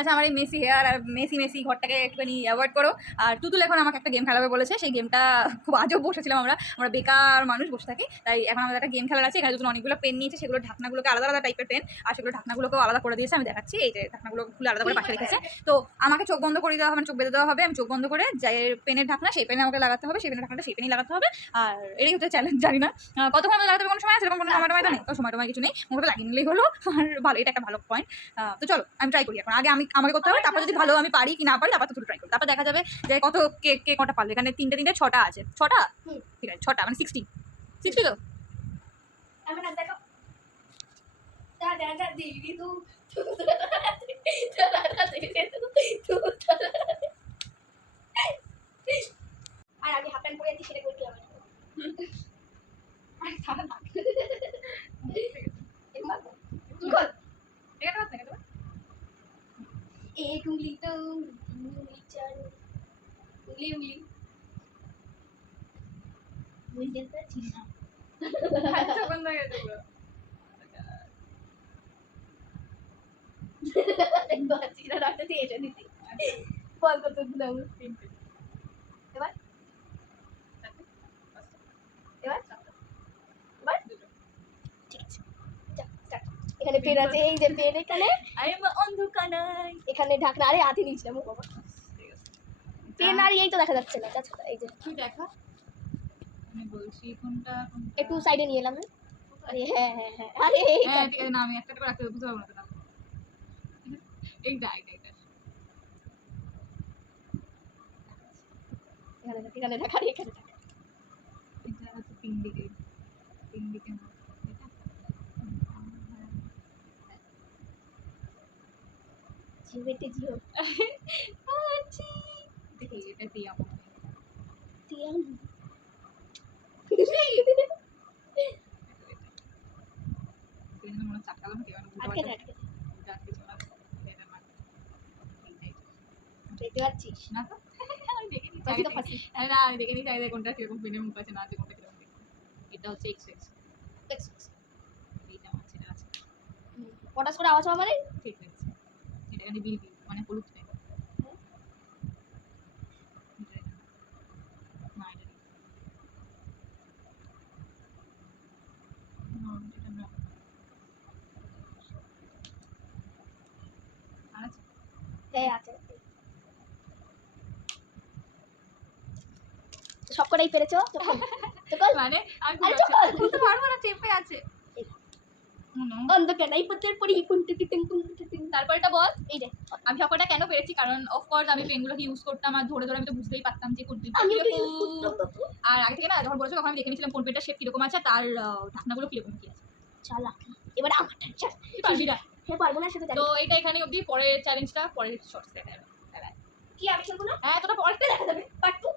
আচ্ছা আমার এই মেসি হেয়ার আর মেসি মেসি ঘরটাকে একটুখানি অ্যাভয়েড করো। আর তুতুল এখন আমাকে একটা গেম খেলাবে বলেছে। সেই গেমটা খুব আজব বসেছিলাম আমরা। আমরা বেকার মানুষ বসে থাকি। তাই এখন আমাদের একটা গেম খেলার আছে। এখানে দুটো অনেকগুলো পেন নিয়েছে। সেগুলো ঢাকনাগুলোকে আলাদা আলাদা টাইপের পেন আর সেগুলো ঢাকনাগুলোকেও আলাদা করে দিয়েছে। আমি দেখাচ্ছি। এই যে ঢাকনাগুলো খুলে আলাদা করে পাশে রেখেছে। তো আমাকে চোখ বন্ধ করে দেওয়া হবে, চোখ বেঁধে দেওয়া হবে। আমি চোখ বন্ধ করে যে পেনের ঢাকনা, সেই পেনে আমাকে লাগাতে হবে। সেই পেনের ঢাকনাটা সেই পেনই লাগাতে হবে। আর এটাই হচ্ছে চ্যালেঞ্জ জানি না। কতক্ষণ আমাদের লাগাতে হবে কোনো সময়? আছে এরকম কোনো সময় টময় নেই। তো সময় টময় কিছু নেই। মোটামুটি লাগিয়ে নিলেই হলো। আর ভালো, এটা একটা ভালো পয়েন্ট তো চলো, আমি ট্রাই করি এখন। আগে আমি আমাকে করতে হবে তারপর যদি ভালো আমি পারি কি না পারি তারপর তো ট্রাই করি তারপর দেখা যাবে যে কত কে কে কটা পারল এখানে তিনটে তিনটে ছটা আছে ছটা। ঠিক আছে ছটা মানে সিক্সটি সিক্সটি তো আমার হাত দেখো তা দেখা দিবি তু আর আমি হাফ প্যান্ট পরে আছি সেটা করতে হবে এখানে হাত দেখে দেবে एक उंगली तो उंगली चार उंगली उंगली বুঝতে পারছি না আচ্ছা বন্ধ হয়ে গেছে পুরো। দেখতে পাচ্ছি না ডাক্তার দিয়ে এসে দিতি বল কত গুলো তিনটে এবার এখানে পেন আছে এই যে পেন এখানে। এখানে ঢাকনা আরে হাতে নিয়েছিলাম ও বাবা। পেন আর এই তো দেখা যাচ্ছে না আচ্ছা এই যে। তুই দেখা? আমি বলছি কোনটা একটু সাইডে নিয়ে এলাম হ্যাঁ? আরে হ্যাঁ হ্যাঁ হ্যাঁ আরে এই হ্যাঁ না আমি একটা করে রাখতে বুঝতে পারব না তাহলে। এইটা এইটা এইটা এখানে দেখ, এখানে এখানে ঢাকা এটা হচ্ছে তিন দিকে তিন দিকে এটা জিও বেটে জিও আচ্ছা দেখি এটা দিয়ে আমার তিয়াম তুই মনে হয় চাকালাম কি মানে বুঝতে আটকে পারছি যা, যা। এটা কিছু না এটা এইটাই। দেখতে পাচ্ছিস? না তো? আমি দেখে নিচ্ছি ফাঁসি তো আগে ফাঁসি। থেকে। আরে না আমি দেখে নিচ্ছি আগে থেকে কোনটা কীরকম পেনের মুখ আছে না আছে কোনটা কীরকম এটা হচ্ছে এক্স এক্স এইটা আমার ছেলে আছে। পটাশ করে আওয়াজ হওয়া মানে? ঠিক আছে। এটা এখানে বিল বিল মানে হলুদ টাইপ এটা এটা। না এটা নেই। না, এটা না। আর আছে? হ্যাঁ সবকটাই পেরেছ মানে আমি। বুঝতে পারব না চেপে আছে এই। হুম, অন্ধকারাই পথের পরি পুন্টু টিটিং পুন্টু টিটিং তারপর এটা বল। এই রে আমি সবকটা কেন পেরেছি কারণ অফকোর্স আমি পেনগুলোকে ইউজ করতাম আর ধরে ধরে আমি তো বুঝতেই পারতাম যে কোন পেনটা বাবু। আর আগে থেকে না যখন বলেছ তখন আমি দেখে নিয়েছিলাম কোন পেনটার শেপ কীরকম আছে তার ঢাকনাগুলো কীরকম কি আছে। চালাকি। এবার আমার পারবি না? হ্যাঁ পারব না সেটা তো এটা এখানে অবধি পরের চ্যালেঞ্জটা পরের শর্টস দেখা যাবে। কি আমি খেলব না? হ্যাঁ তোটা পরে দেখা যাবে। Part two